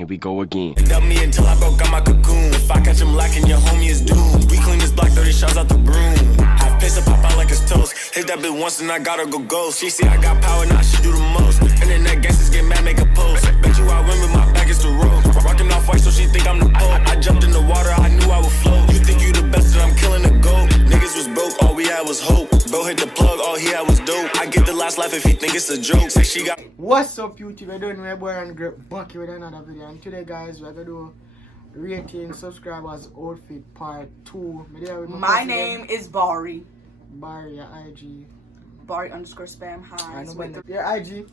Here we go again. Dump me until I broke out my cocoon. If I catch him lacking, your homie is doomed. We clean this block, 30 shots out the broom. Half piss and pop out like it's toast. Hit that bitch once and I gotta go ghost. She see I got power, now she do the most. Internet gangsters get mad, make a post. Bet you I win with my back against the road. Rockin' off white so she think I'm the Pope. I jumped in the water, I knew I would float. You think you the best and I'm killing the goat. Niggas was broke, all we had was hope. Bro hit the plug, all he had was dope. I get the last laugh if he think it's a joke. Say she got. What's up, YouTube? We're doing my boy RonDaGreat back here with another video, and today, guys, we're gonna do rating subscribers outfit part 2. My name is Bari. Bari, your IG. Bari_spam hi. Your IG.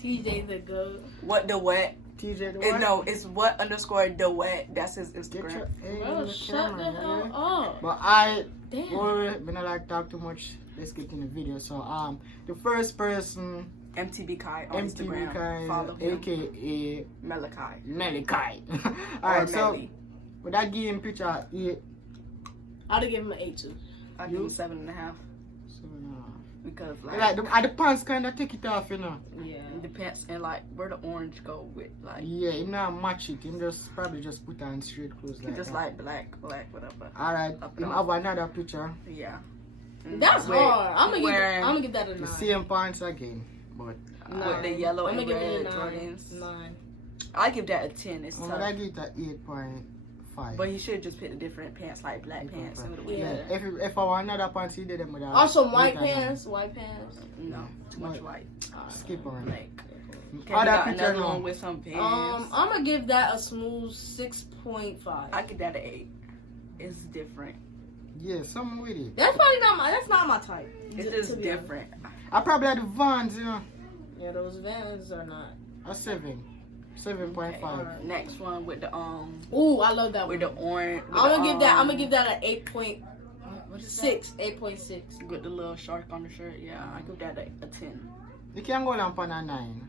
TJ the goat. What the wet? TJ the what? No, it's what_the wet. That's his Instagram. Bro, shut the hell up. But I Damn. not like talk too much. Let's get in the video. So the first person, MTB Kai on Instagram. Kai, Follow him. aka Malachi. Alright, so with that game picture, I'd give him an 8 too. I give him 7.5 because like the pants kind of take it off, you know. Yeah. It depends and like where the orange go with like. Yeah, you know, match it. You just probably just put on straight clothes like just that. like black, whatever. Alright, you have another picture. Yeah. That's hard. I'm gonna give that a 9. The same pants again, but with the yellow I'm and gonna give red it a 9. Jordans. 9. I give that a 10. It's I'm tough. gonna give it a 8.5. But he should just pick the different pants, like black pants. Yeah. If I want another pants, he did them with that. Also, white pants. White pants. No, too much white. Skip on. Like, Other picture another one with some pants. I'm gonna give that a smooth 6.5. I give that an 8. It's different. Yeah, something with it. That's probably not my. That's not my type. It's just different. I probably had the Vans, you know. Yeah, those Vans are not. A 7. 7.5. Next one with the Ooh, I love that with one. the orange. I'm gonna give that an 8.6. 8.6. With the little shark on the shirt. Yeah, I give that a 10. You can go down on a 9.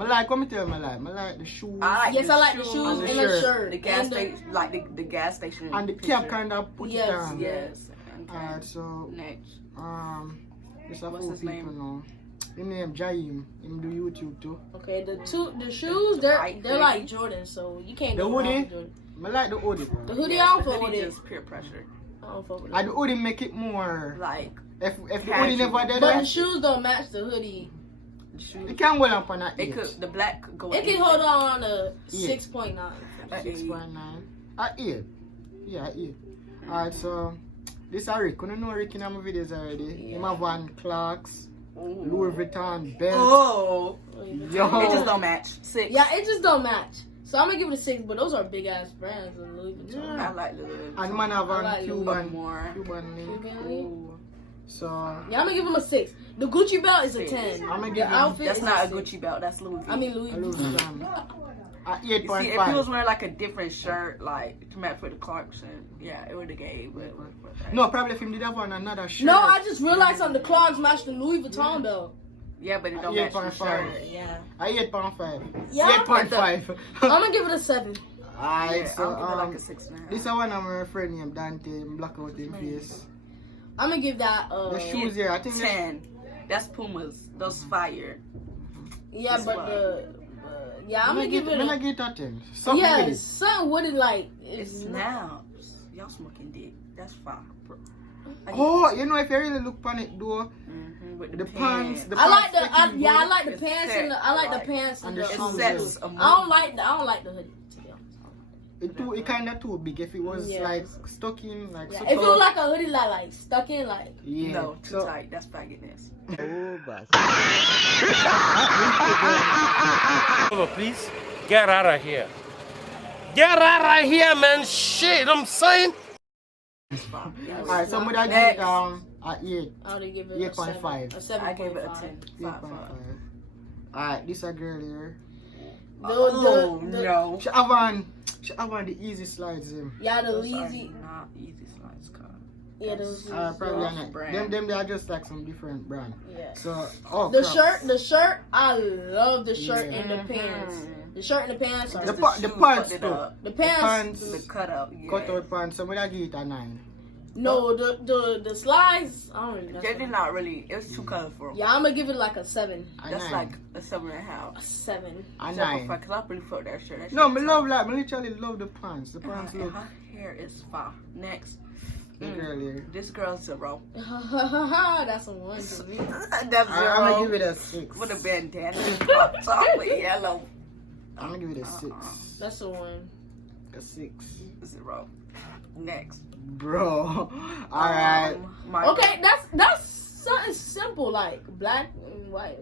I like, what me tell you, I like the shoes. I like the shoes and the shirt. The gas station, like the gas station. And the cap kind of put it on. Yes. Alright, so next. there's a few people now. His name Jaim. Him do YouTube too. Okay, the shoes they're like Jordan, so you can't the go wrong hoodie. with Jordan. I like the hoodie. The hoodie I don't fuck with it. Just peer pressure. I don't fuck with And it. the hoodie make it more Like if the hoodie never did But that. the shoes don't match the hoodie. It can go down on a 8. it could the black could go. It can hold on to 6.9. 6.9. A 8. Yeah, 8. Alright, so this is Rick. You know Rick in my videos already. Him have one Clarks, Louis Vuitton, belt. Oh, Yo. it just don't match. 6. Yeah, it just don't match. So I'm gonna give it a 6, but those are big ass brands and Louis Vuitton. I like the. And man have one like Cuban more. link. So yeah, I'm gonna give him a 6. The Gucci belt is a 10. I'm gonna The give him. outfit That's is not a 6. Gucci belt. That's Louis. I mean Louis Louis Vuitton. Vuitton. At You see, if he 8.5. was wearing like a different shirt, like to match with the Clarkson, yeah, it would have gave. No, probably if him did have one another shirt. No, I just realized something. The Clarks match the Louis Vuitton belt. Yeah, but it don't match the 8.5. shirt. Yeah. At 8.5. Yeah. 8.5. I'm gonna give it a 7. Alright, Yeah, so I'll give it like a 6.5. this is one of my friend named Dante, black out in face. I'm gonna give that The shoes here, I think 10. That's Pumas. Those fire. yeah, This but one. I'm gonna give it I'm a gonna get that thing. Something with yeah, it. something with it like It's snaps. Y'all smoking dick. That's fire, bro. Oh, you know, if you really look on it though, With the pants, the I like pants I looking like the It's pants set, and I like like, the pants and the and the It shoes. sets I a don't like the hoodie. To be honest. It kind of too big. If it was Yeah. like stuck in, like Yeah, so if it was like a hoodie like stuck in like yeah. No, too So, tight. That's fagginess. Over, please. Get out of here. Get out of here, man. Shit, I'm saying. alright, so would I Next. get at 8, I would give it 8.5. a 7. I gave it a 10. 8.5. Alright, this a girl here. Oh no. She have on the easy slides him. Yeah, the Those are easy. not easy slides, car. Yeah, those. Probably not. brand. Them they are just like some different brand. Yeah. So The crap. shirt. I love the shirt Yeah. and the pants. The shirt and the pants are The Just pa- shoes the pants fucked it too. up. the pants. The cutout. Yeah. Cut out pants. So would I give it a 9. No, the slides. I don't know. They did not really. It was too colorful. Yeah, I'm gonna give it like a 7. That's 9. like a 7.5. A 7. A 7 9. because I really felt that shirt. That No, shirt me love like me literally love the pants. The pants and look. her hair is fire. Next. The girl here. This girl's 0. That's a 1 to me. That's 0. I'm gonna give it a 6. With a bandana popped off with yellow. I'm gonna give it a 6. That's a 1. A 6. 0. Next. Bro. Alright. Okay, that's something simple like black and white.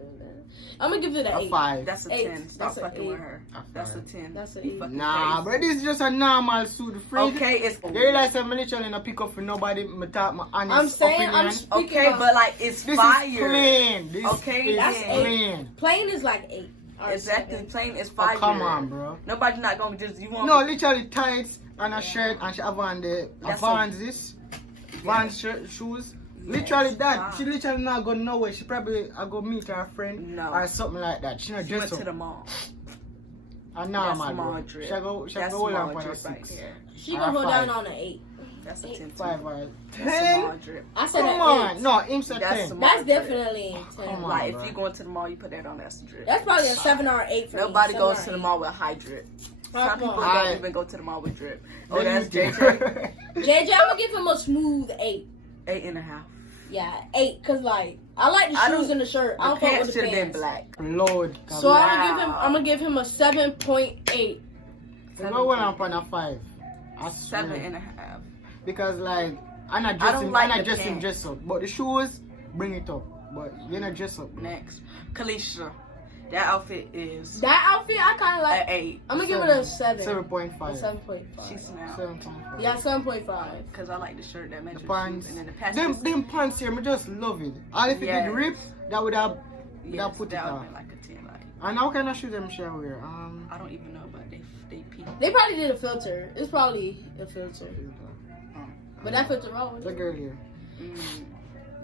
I'm gonna give it an A 8. 5. That's a 8. 10. Stop That's a fucking 8. with her. That's a 10. That's a You 8. fucking Nah, crazy. but this is just a normal suit. Fridge. Okay, it's You realize I'm literally not pick up for nobody. Me talk my honest I'm saying opinion. I'm speaking okay, of, but like it's This fire. is plain. This Okay, is that's plain. plain is like 8. Or Exactly, 7. plain is Oh, fire. come on, bro. Nobody's not gonna just you want. No, literally tights and a shirt and she have on the That's Vans Vans shoes. Literally that. She literally not go nowhere. She probably I go meet her friend No. or something like that. She not She went dress to the up. mall. A normal, That's bro. small drip. She go That's hold on small for a drip right 6. here. She gonna hold 5. down on an 8. That's a 10. 5 or That's 10. small drip. I said Come an on. 8. No, him said That's 10. small That's drip. definitely 10. Come on. Like bro. if you going to the mall, you put that on. That's the drip. That's probably a 7 or an 8 for Nobody me. goes 7 to or the 8. mall with high drip. Some Come people on. don't Alright. even go to the mall with drip. Oh, Then that's you JJ. JJ, I'm gonna give him a smooth 8. 8.5. Yeah, 8. Cause like I like the I shoes don't- and the shirt. I The don't fuck pants with the should have been pants. black. Lord. So I'm gonna give him a 7.8. You know when I'm on a 5. I swear. 7.5. Because like I'm not I dressing, don't like I'm not the dressing pants. dress up. But the shoes bring it up. But you're not dress up. Next, Kalisha. That outfit is That outfit I kind of like. an 8. I'm gonna give it a 7. 7.5. 7.5. She's now 7.5. Yeah, 7.5. because I like the shirt that matches The the pants. shoes, and then the patches. Them pants here, I just love it. All if it Yes. did rip, that would have yes, put it that would off. have been like a 10. Like And how kind of shoes them shall wear? I don't even know, but they peak. They probably did a filter. It's probably a filter. But that filter wrong. The girl here.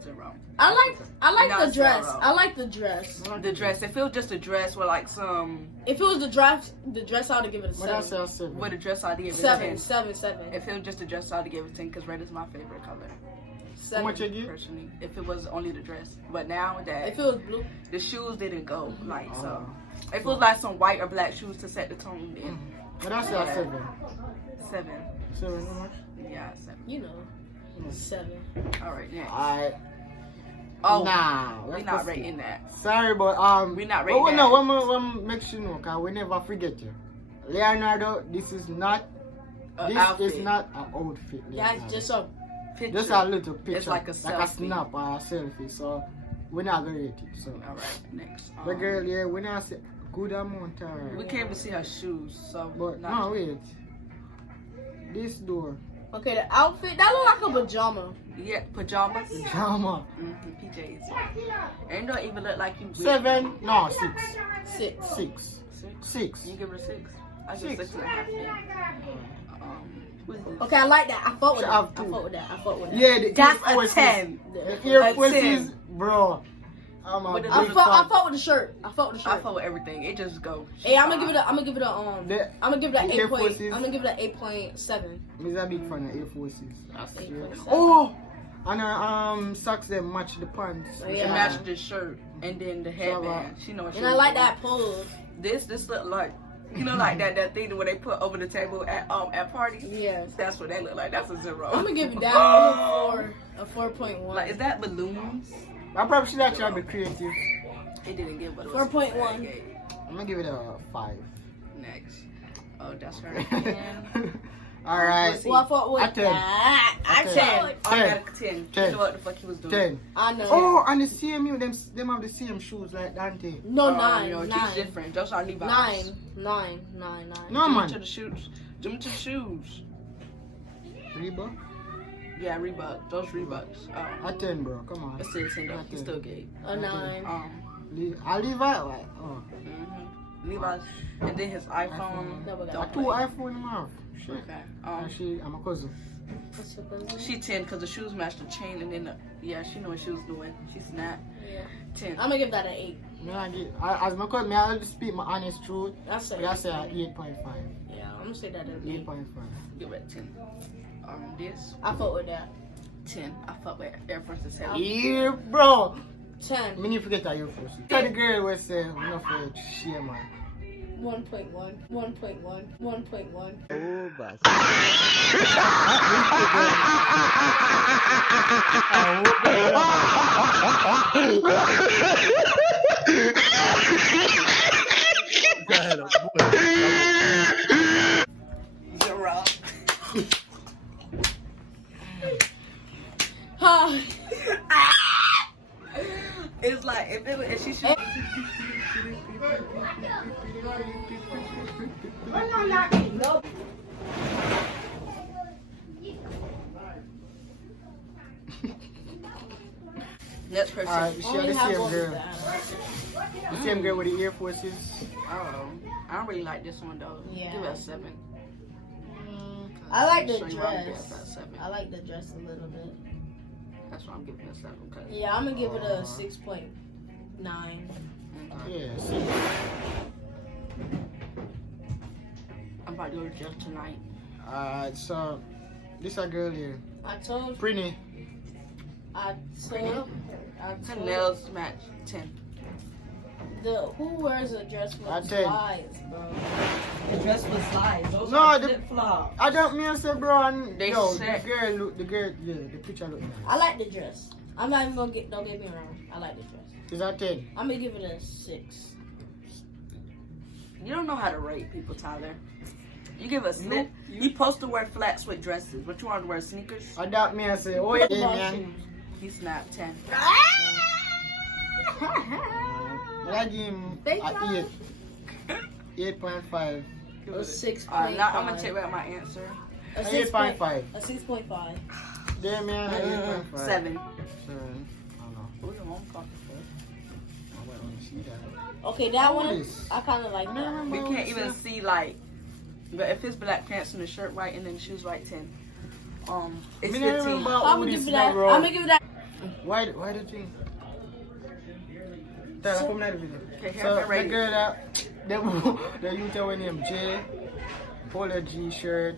0. I like Not the dress. 0. I like the dress. The dress. If it was just a dress with like some If it was the dress I would give it a But that's 7. a 7. with a dress, I'd give it a 7, 10. 7, 7. If it was just a dress, I'd give it a 10 because red is my favorite color. How much 7. you give? Personally, if it was only the dress, but now that If it was blue, the shoes didn't go like so, Oh. if it was like some white or black shoes to set the tone, then But that's a 7. 7. 7, how much? Yeah, 7. you know, 7. All right, next. Alright. Oh, Nah. we're let's not proceed. rating that. Sorry, but We not but rating no, that. one make sure you know, cause we never forget you. Leonardo, this is not this Outfit. is not an outfit. Yeah, Leonardo. just a Picture. Just a little picture. It's like a selfie. snap or a selfie. So we're not gonna rate it. So All right, next. the girl here, we not say good amount of We can't even see her shoes, so but not no wait. This door. okay. The outfit that look like a pajama. Yeah, pajamas. Drama. PJs. And don't even look like you. 7, no 6. 6. 6. 6. You give her 6. I give 6. 6.5. Yeah. What is this? Okay, I like that. I fuck with Should that. have I two. fuck with that. I fuck with that. Yeah, the That's ear a forces. 10. The ear A forces, 10. bro. I'm a With big the- I fan. fuck with the shirt. I fuck with the I shirt. fuck with everything. It just go. Hey, I'm gonna give it a The- I'm gonna give it the a Air 8 point. Forces. I'm gonna give it a 8.7. I'm a big fan of Air Forces. I swear. 8.7. Oh, and her socks them match the pants. Oh, She yeah. matched the shirt and then the headband. She know what she And I was like doing. that pole. This look like, you know, like that thing where they put over the table at parties. Yes. That's what they look like. That's a 0. I'm gonna give it that a 4.1. Like, is that balloons? I probably should actually be creative. It didn't give, but it was 4.1. okay. I'm gonna give it a 5. Next. Oh, that's her again. All right. Well, I fought with A 10. that. I A 10. said, Automatic 10. 10. You know what the fuck he was doing. 10. I know. Oh, and the same you them have the same shoes like Dante. No, Oh, 9. yo, 9. she's different. Those are Levi's. 9. 9. 9. 9. No Jump man. to the shoes. Jump to the shoes. Reebok. Yeah, Reebok. Those Reeboks. Oh. A 10, bro. Come on. It's still 10 though. Okay. He's still gay. A 9. I leave out. Like, oh. Levi's. And then his iPhone. Double that. I Don't two play. iPhone in my mouth. Shit. Okay. And I'm a cousin. What's your cousin? She 10 because the shoes match the chain and then she know what she was doing. She's not Yeah. 10. I'm gonna give that an 8. As my cousin, I just speak my honest truth. That's a But I say 8.5. Yeah, I'm gonna say that an 8. 8.5. Give it 10. This. I fuck with that. 10. I fuck with Air Force 7. Yeah, bro. 10. Me need to forget that Air Force. Tell the girl was say, no for share, man. 1.1. 1.1. 1.1. Oh, bas. Zero. It's like if she should. Next person. Alright, she had Only the have same one girl. with that. The same girl with the Air Forces. Oh, I don't really like this one though. Yeah. Give it a 7. I like the Show you why I'm giving dress. it a 7. I like the dress a little bit. That's why I'm giving it a 7. Cause Yeah, I'm gonna give it a 6.9. Yeah, see. I'm about to go to jail tonight. Alright, so this a girl here. I told Pretty. her. Her told nails match 10. who wears a dress with I tell you. slides, bro? The dress with slides. Those No, are the- flip-flops. I don't mean to say, bro, and They yo, said- the girl, yeah, the picture look nice. I like the dress. I'm not even gonna don't get me wrong. I like the dress. Is that 10? I'm gonna give it a 6. You don't know how to rate people, Tyler. You give a snip. You supposed to wear flats with dresses, but you want to wear sneakers. I don't mean to say, oh yeah, Football man. shoes. He snapped 10. But I give him a 8. 8.5. A 6.5. Alright, now I'm gonna take back my answer. A 8.5. A 6.5. Damn, man, 8.5. 7. 7. I don't know. Who your mom talking for? I want to see that. Okay, that one This. I kind of like that. We can't even see like, but if it's black pants and the shirt white and then the shoes white 10. It's Me never 15. remember I'm who gonna this give it that. bro. I'm gonna give it that. Why the thing? Tell her, come down the video. Okay, So, here's the the girl that, the youth that name J, Polo G shirt.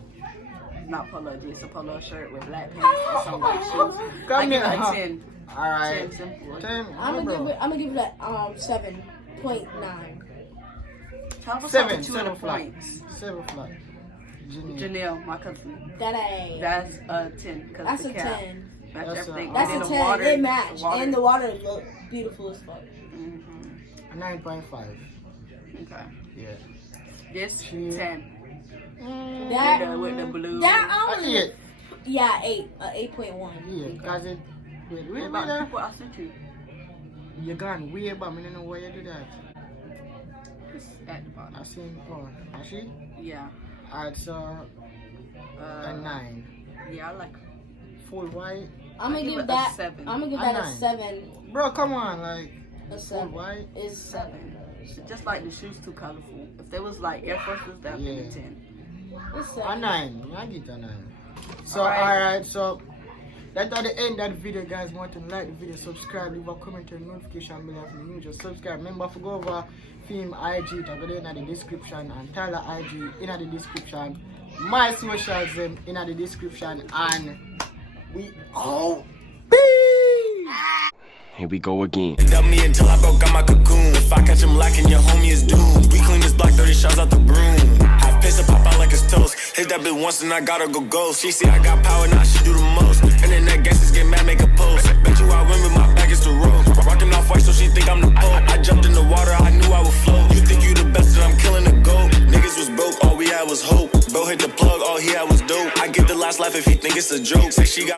Not polo, it's a polo shirt with black pants and some white shoes. I Come give it here, a huh? 10. Alright. 10 simple. 10. I'm bro. gonna give it that 7.9. Tell us 7. 2 of 7 the flat. points. 7 flat. Janelle. Janelle, my cousin. That a. That's a 10 because That's the a cap 10. match That's everything. That's and a then 10. the water, It matched, water. and the water looked beautiful as fuck. 9.5. Okay. Yeah. This She- 10. That With the blue. that I only. eat. Yeah, 8. 8.1. Yeah, because it. Wait, What wait, about wait. people I sent you? You gone way back. I don't know why you do that. It's at the bottom. I seen. Oh, I see. Yeah. Alright, so a 9. Yeah, I like. Full white. I'm gonna give give it a that. 7. I'm gonna give A that a 9. 7. Bro, come on, like A full 7. white. Is 7. It's just like the shoes too colorful. If they was like Air Forces, that would be Yeah. a 10. It's A 7. 9. I get a 9. So Alright. alright, so that's at the end of the video, guys. Want to like the video, subscribe, leave a comment, and notification bell for the new. Just subscribe. Remember to go over Film IG, to go there in the description, and Tyler IG in the description. My socials them in the description, and we all peace. Here we go again. Dump me until I broke out my cocoon. If I catch him lacking, your homie is doomed. We clean this block, 30 shots out the broom. Half piss and pop out like it's toast. Hit that bitch once and I gotta go ghost. She see I got power, now she do the most. And then that gangsters get mad, make a post. Bet you I win with my back is the road. Rockin' off white so she think I'm the boat. I jumped in the water, I knew I would float. You think you the best and I'm killing the goat. Niggas was broke, all we had was hope. Bro hit the plug, all he had was dope. I get the last laugh if he think it's a joke. Say she got